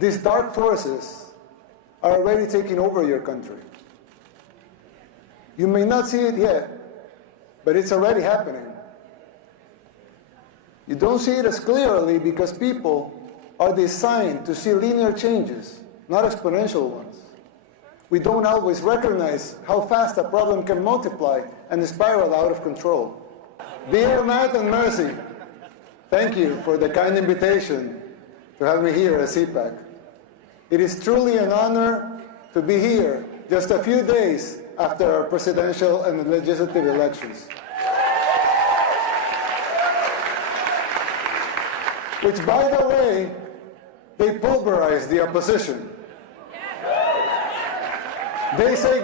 These dark forces are already taking over your country. You may not see it yet, but it's already happening. You don't see it as clearly because people are designed to see linear changes, not exponential ones. We don't always recognize how fast a problem can multiply and spiral out of control. Dear Matt and Mercy, thank you for the kind invitation to have me here at CPAC. It is truly an honor to be here just a few days after our presidential and legislative elections, which, by the way, they pulverized the opposition. They say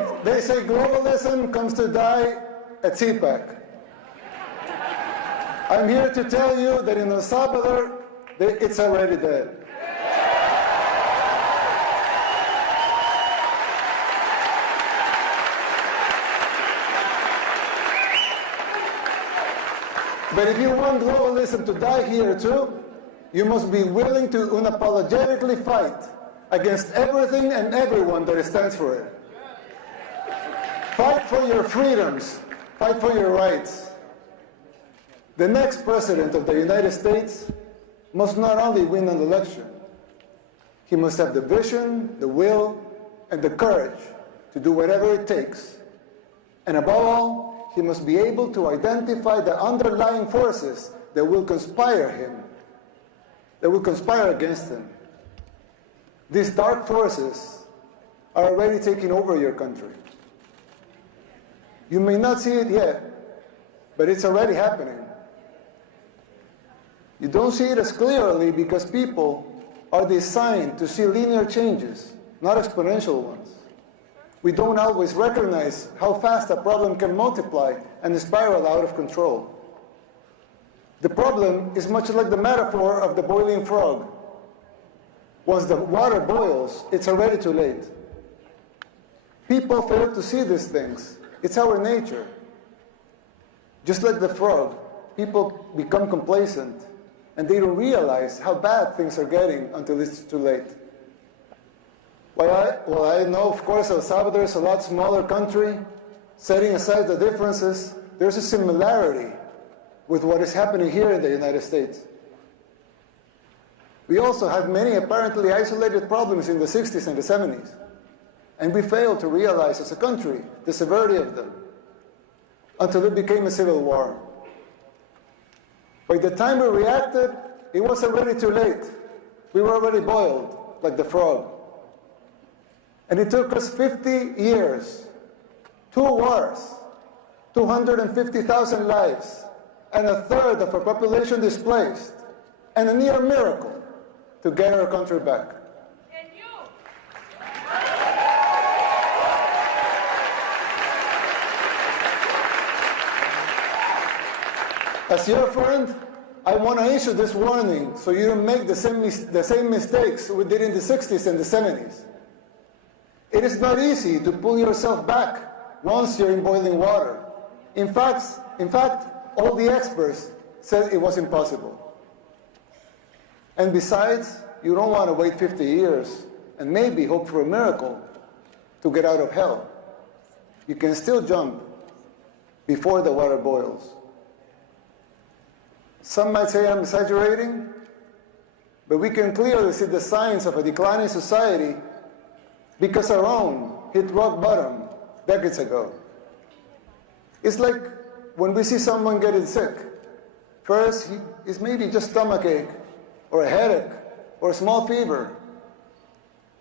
globalism comes to die at CPAC. I'm here to tell you that in El Salvador, it's already dead. But if you want globalism to die here too, you must be willing to unapologetically fight against everything and everyone that stands for it. Fight for your freedoms. Fight for your rights. The next president of the United States must not only win an election, he must have the vision, the will, and the courage to do whatever it takes. And above all, he must be able to identify the underlying forces that will conspire against him. These dark forces are already taking over your country. You may not see it yet, but it's already happening. You don't see it as clearly because people are designed to see linear changes, not exponential ones. We don't always recognize how fast a problem can multiply and spiral out of control. The problem is much like the metaphor of the boiling frog. Once the water boils, it's already too late. People fail to see these things. It's our nature. Just like the frog, people become complacent and they don't realize how bad things are getting until it's too late. Well, I know, of course, El Salvador is a lot smaller country. Setting aside the differences, there's a similarity with what is happening here in the United States. We also had many apparently isolated problems in the 60s and the 70s, and we failed to realize as a country the severity of them until it became a civil war. By the time we reacted, it was already too late. We were already boiled like the frog. And it took us 50 years, 2 wars, 250,000 lives, and a third of our population displaced, and a near miracle to get our country back. And you? As your friend, I want to issue this warning so you don't make the same mistakes we did in the 60s and the 70s. It is not easy to pull yourself back once you're in boiling water. In fact, all the experts said it was impossible. And besides, you don't want to wait 50 years and maybe hope for a miracle to get out of hell. You can still jump before the water boils. Some might say I'm exaggerating, but we can clearly see the signs of a declining society because our own hit rock bottom decades ago. It's like when we see someone getting sick. First, it's maybe just stomachache, or a headache, or a small fever.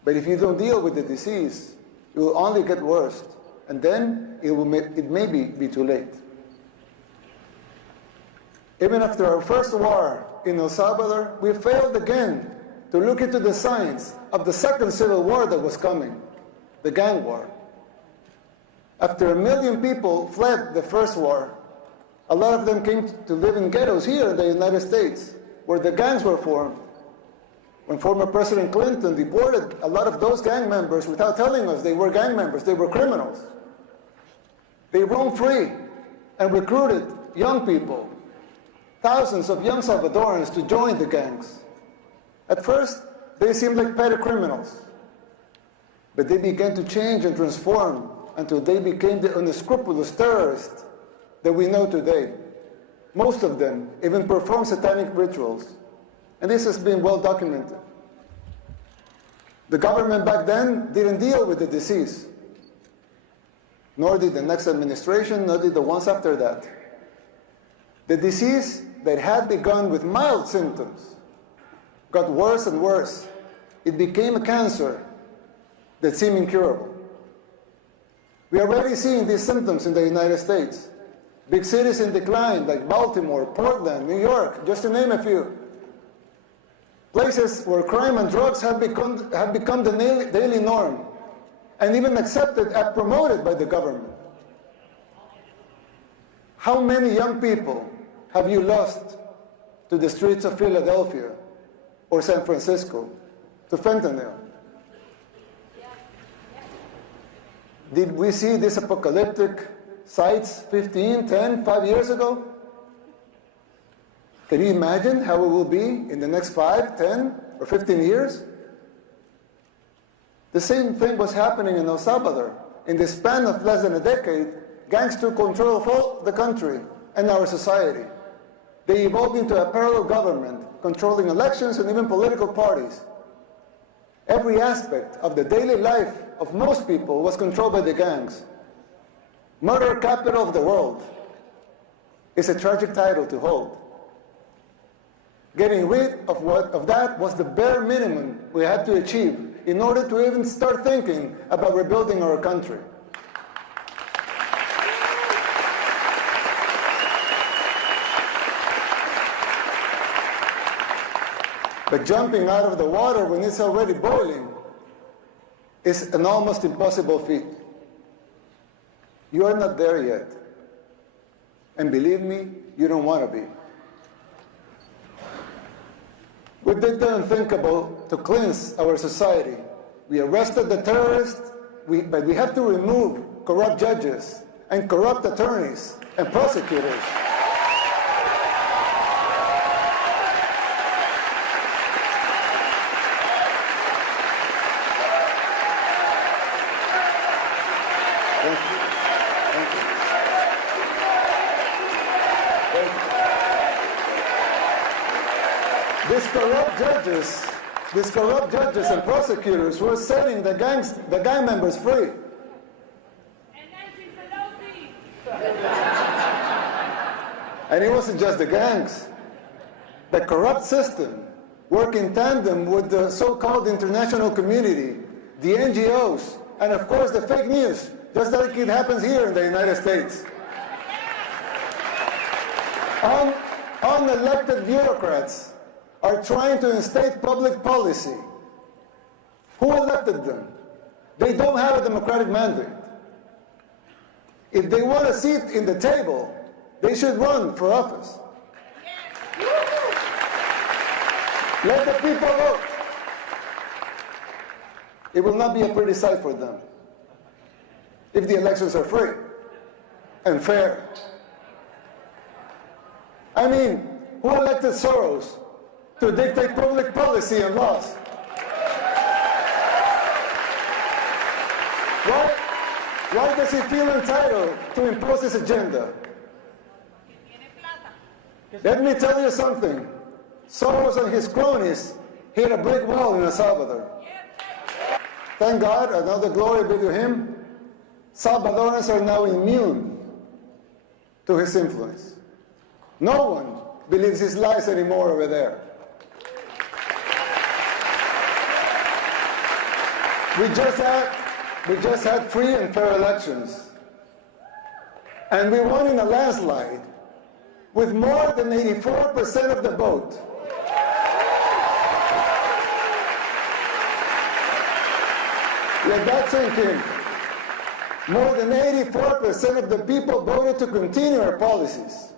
But if you don't deal with the disease, it will only get worse, and then it may be too late. Even after our first war in El Salvador, we failed again to look into the signs of the second civil war that was coming, the gang war. After 1 million people fled the first war, a lot of them came to live in ghettos here in the United States, where the gangs were formed. When former President Clinton deported a lot of those gang members without telling us they were gang members, they were criminals. They roamed free and recruited young people, thousands of young Salvadorans, to join the gangs. At first, they seemed like petty criminals. But they began to change and transform until they became the unscrupulous terrorists that we know today. Most of them even perform satanic rituals. And this has been well documented. The government back then didn't deal with the disease, nor did the next administration, nor did the ones after that. The disease that had begun with mild symptoms got worse and worse. It became a cancer that seemed incurable. We are already seeing these symptoms in the United States. Big cities in decline like Baltimore, Portland, New York, just to name a few. Places where crime and drugs have become the daily norm and even accepted and promoted by the government. How many young people have you lost to the streets of Philadelphia or San Francisco, to fentanyl? Did we see these apocalyptic sights 15, 10, 5 years ago? Can you imagine how it will be in the next 5, 10, or 15 years? The same thing was happening in El Salvador. In the span of less than a decade, gangs took control of all the country and our society. They evolved into a parallel government, controlling elections and even political parties. Every aspect of the daily life of most people was controlled by the gangs. Murder capital of the world is a tragic title to hold. Getting rid of that was the bare minimum we had to achieve in order to even start thinking about rebuilding our country. But jumping out of the water when it's already boiling is an almost impossible feat. You are not there yet. And believe me, you don't want to be. We did the unthinkable to cleanse our society. We arrested the terrorists, but we have to remove corrupt judges and corrupt attorneys and prosecutors. Thank you. Thank you. Thank you. These corrupt judges and prosecutors were setting the gang members free. And it wasn't just the gangs. The corrupt system worked in tandem with the so-called international community, the NGOs, and of course the fake news, just like it happens here in the United States. Unelected bureaucrats are trying to instate public policy. Who elected them? They don't have a democratic mandate. If they want a seat in the table, they should run for office. Let the people vote. It will not be a pretty sight for them if the elections are free and fair. I mean, who elected Soros to dictate public policy and laws? Why does he feel entitled to impose his agenda? Let me tell you something. Soros and his cronies hit a brick wall in El Salvador. Thank God, another glory be to him, Salvadorans are now immune to his influence. No one believes his lies anymore over there. We just had free and fair elections. And we won in a landslide with more than 84% of the vote. Let that sink in. More than 84% of the people voted to continue our policies.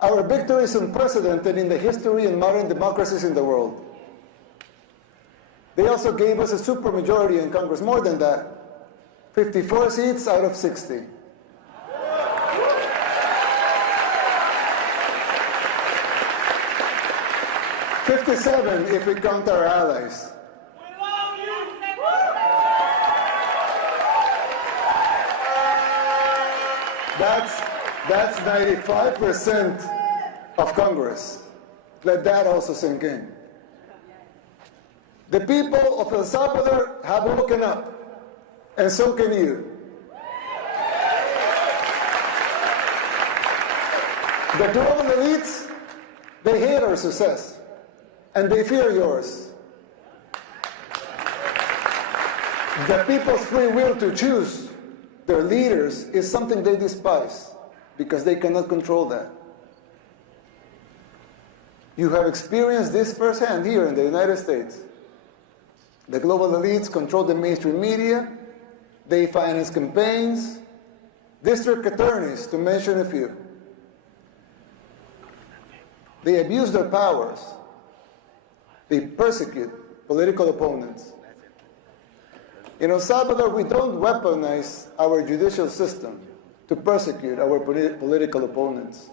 Our victory is unprecedented in the history and modern democracies in the world. They also gave us a supermajority in Congress, more than that. 54 seats out of 60. 57 if we count our allies. That's 95% of Congress. Let that also sink in. The people of El Salvador have woken up, and so can you. The global elites, they hate our success, and they fear yours. The people's free will to choose their leaders is something they despise, because they cannot control that. You have experienced this firsthand here in the United States. The global elites control the mainstream media, they finance campaigns, district attorneys, to mention a few. They abuse their powers. They persecute political opponents. In El Salvador, we don't weaponize our judicial system to persecute our political opponents.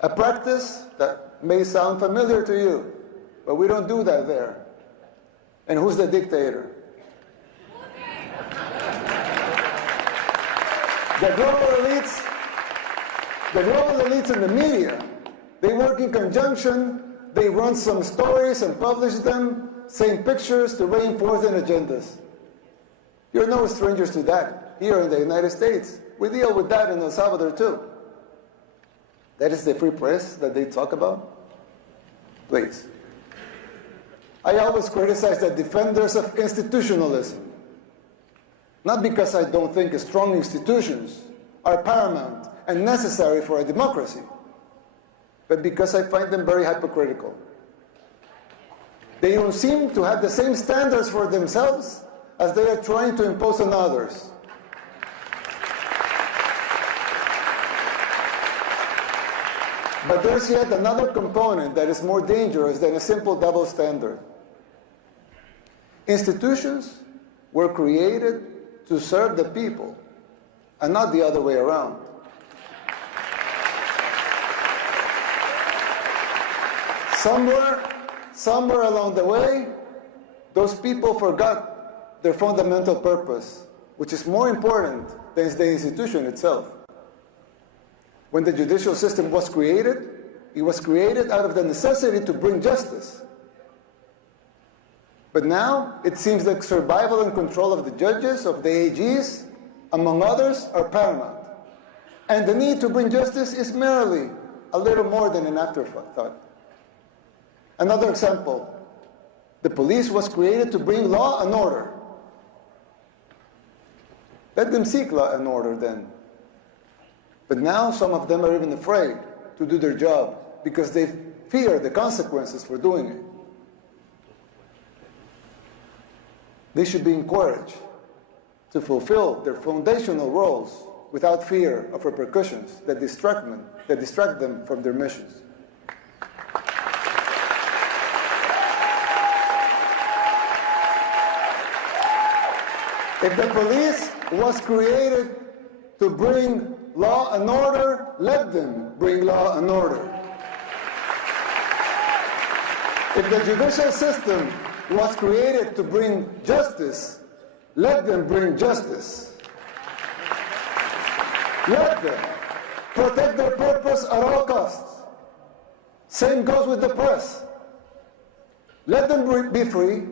A practice that may sound familiar to you, but we don't do that there. And who's the dictator? The global elites in the media, they work in conjunction, they run some stories and publish them, same pictures to reinforce their agendas. You're no strangers to that here in the United States. We deal with that in El Salvador too. That is the free press that they talk about? Please. I always criticize the defenders of institutionalism. Not because I don't think strong institutions are paramount and necessary for a democracy, but because I find them very hypocritical. They don't seem to have the same standards for themselves as they are trying to impose on others. But there's yet another component that is more dangerous than a simple double standard. Institutions were created to serve the people, and not the other way around. Somewhere along the way, those people forgot their fundamental purpose, which is more important than the institution itself. When the judicial system was created, it was created out of the necessity to bring justice. But now, it seems like survival and control of the judges, of the AGs, among others, are paramount. And the need to bring justice is merely a little more than an afterthought. Another example, the police was created to bring law and order. Let them seek law and order then. But now some of them are even afraid to do their job because they fear the consequences for doing it. They should be encouraged to fulfill their foundational roles without fear of repercussions that distract them from their missions. If the police was created to bring law and order, let them bring law and order. If the judicial system was created to bring justice, let them bring justice. Let them protect their purpose at all costs. Same goes with the press. Let them be free.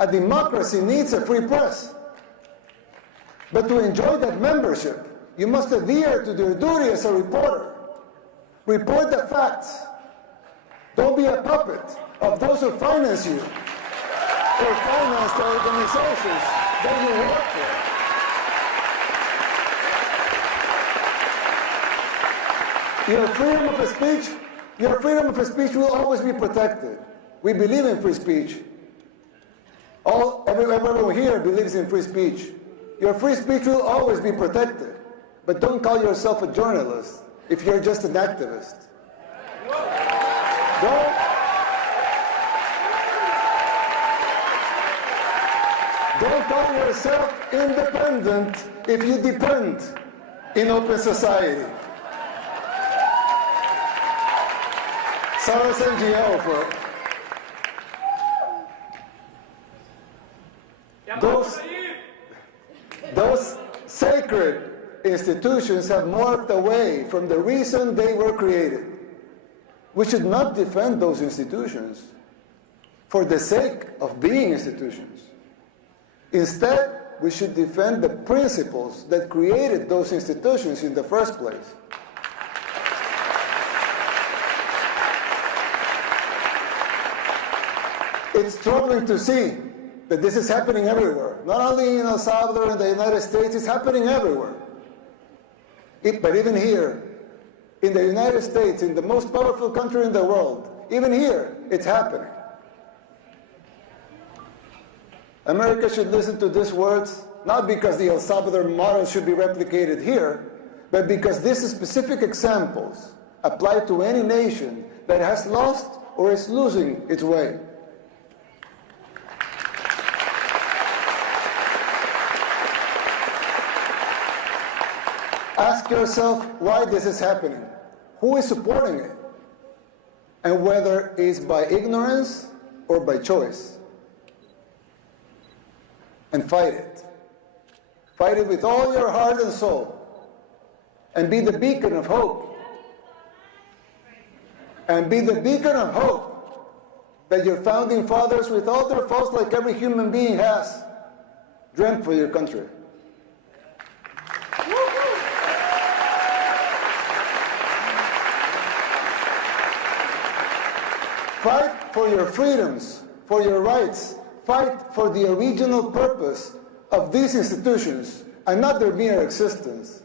A democracy needs a free press. But to enjoy that membership, you must adhere to your duty as a reporter. Report the facts. Don't be a puppet of those who finance you or finance the organizations that you work for. Your freedom of speech will always be protected. We believe in free speech. Everyone here believes in free speech. Your free speech will always be protected. But don't call yourself a journalist if you're just an activist. Don't call yourself independent if you depend in open society. Soros NGO for those sacred institutions have morphed away from the reason they were created. We should not defend those institutions for the sake of being institutions. Instead, we should defend the principles that created those institutions in the first place. It's troubling to see that this is happening everywhere. Not only in El Salvador and the United States, it's happening everywhere. But even here, in the United States, in the most powerful country in the world, even here, it's happening. America should listen to these words, not because the El Salvador model should be replicated here, but because these specific examples apply to any nation that has lost or is losing its way. Ask yourself why this is happening, who is supporting it, and whether it's by ignorance or by choice. And fight it. Fight it with all your heart and soul. And be the beacon of hope. And be the beacon of hope that your founding fathers, with all their faults like every human being has, dreamt for your country. Fight for your freedoms, for your rights. Fight for the original purpose of these institutions and not their mere existence.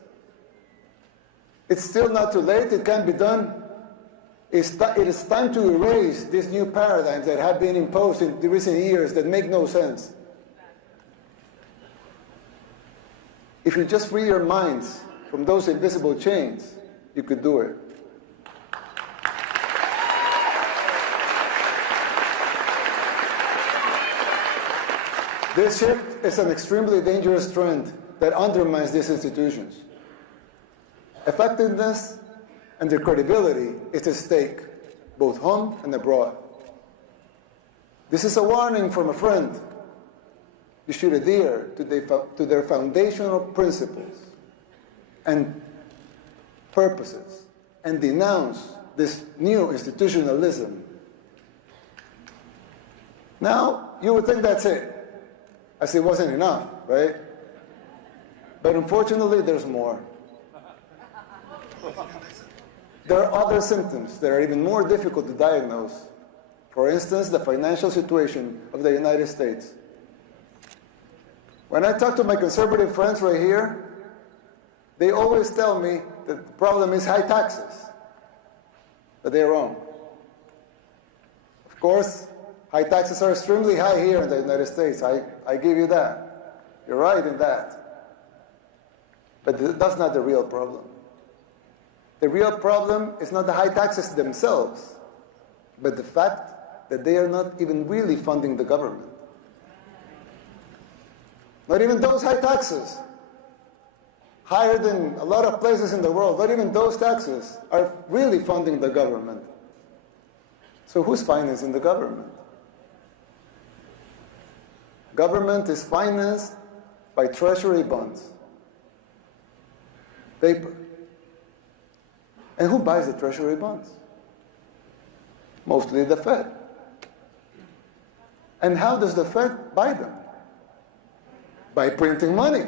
It's still not too late. It can be done. It is time to erase these new paradigms that have been imposed in the recent years that make no sense. If you just free your minds from those invisible chains, you could do it. This shift is an extremely dangerous trend that undermines these institutions. Effectiveness and their credibility is at stake, both home and abroad. This is a warning from a friend. You should adhere to their foundational principles and purposes and denounce this new institutionalism. Now, you would think that's it. As it wasn't enough, right? But unfortunately, there's more. There are other symptoms that are even more difficult to diagnose. For instance, the financial situation of the United States. When I talk to my conservative friends right here, they always tell me that the problem is high taxes. But they're wrong. Of course, high taxes are extremely high here in the United States. I give you that. You're right in that. But that's not the real problem. The real problem is not the high taxes themselves, but the fact that they are not even really funding the government. Not even those high taxes, higher than a lot of places in the world, not even those taxes are really funding the government. So who's financing the government? Government is financed by treasury bonds, paper. And who buys the treasury bonds? Mostly the Fed. And how does the Fed buy them? By printing money.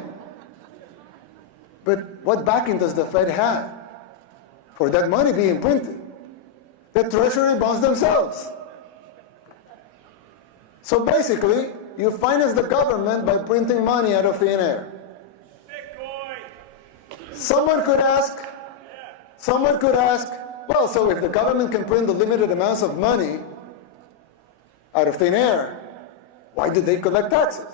But what backing does the Fed have for that money being printed? The treasury bonds themselves. So basically, you finance the government by printing money out of thin air. Someone could ask, well, so if the government can print the limited amounts of money out of thin air, why did they collect taxes?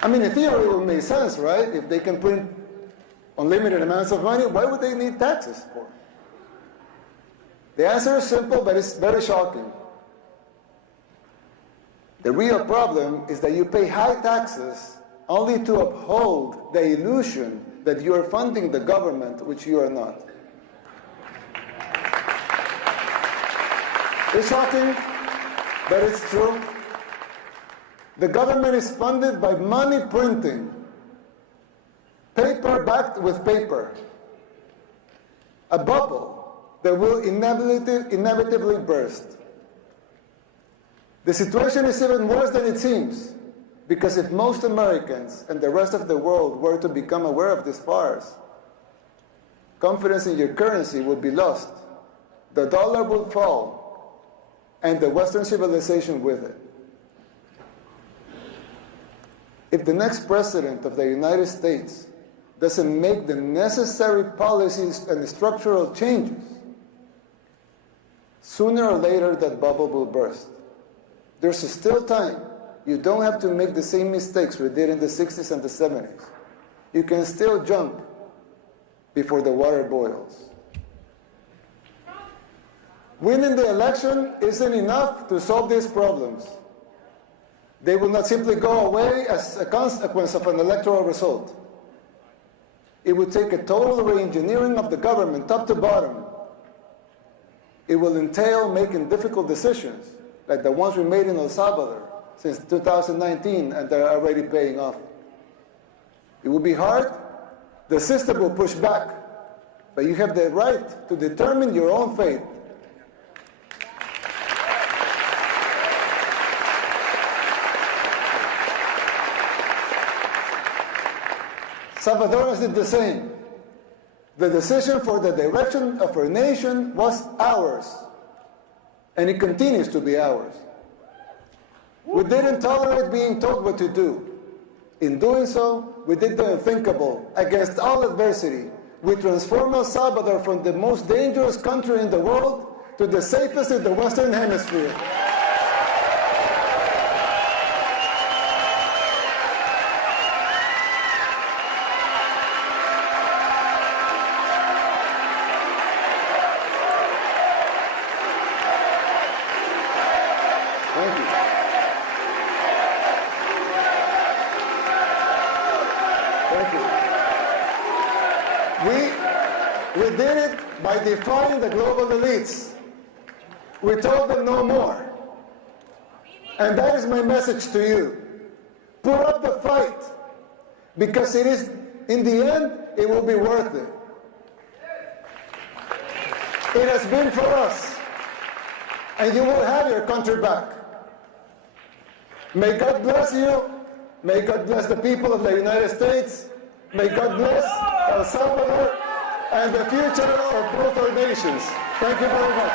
I mean, in theory, it would make sense, right? If they can print unlimited amounts of money, why would they need taxes for? The answer is simple, but it's very shocking. The real problem is that you pay high taxes only to uphold the illusion that you are funding the government, which you are not. It's shocking, but it's true. The government is funded by money printing, paper backed with paper, a bubble that will inevitably burst. The situation is even worse than it seems, because if most Americans and the rest of the world were to become aware of this farce, confidence in your currency would be lost, the dollar would fall, and the Western civilization with it. If the next president of the United States doesn't make the necessary policies and structural changes, sooner or later that bubble will burst. There's still time. You don't have to make the same mistakes we did in the 60s and the 70s. You can still jump before the water boils. Winning the election isn't enough to solve these problems. They will not simply go away as a consequence of an electoral result. It would take a total re-engineering of the government, top to bottom. It will entail making difficult decisions, like the ones we made in El Salvador since 2019, and they're already paying off. It will be hard. The system will push back, but you have the right to determine your own fate. Salvadorans did the same. The decision for the direction of our nation was ours, and it continues to be ours. We didn't tolerate being told what to do. In doing so, we did the unthinkable. Against all adversity, we transformed El Salvador from the most dangerous country in the world to the safest in the Western Hemisphere. Thank you. Thank you. We did it by defying the global elites. We told them no more. And that is my message to you. Put up the fight, because it is, in the end, it will be worth it. It has been for us, and you will have your country back. May God bless you. May God bless the people of the United States. May God bless El Salvador and the future of both our nations. Thank you very much.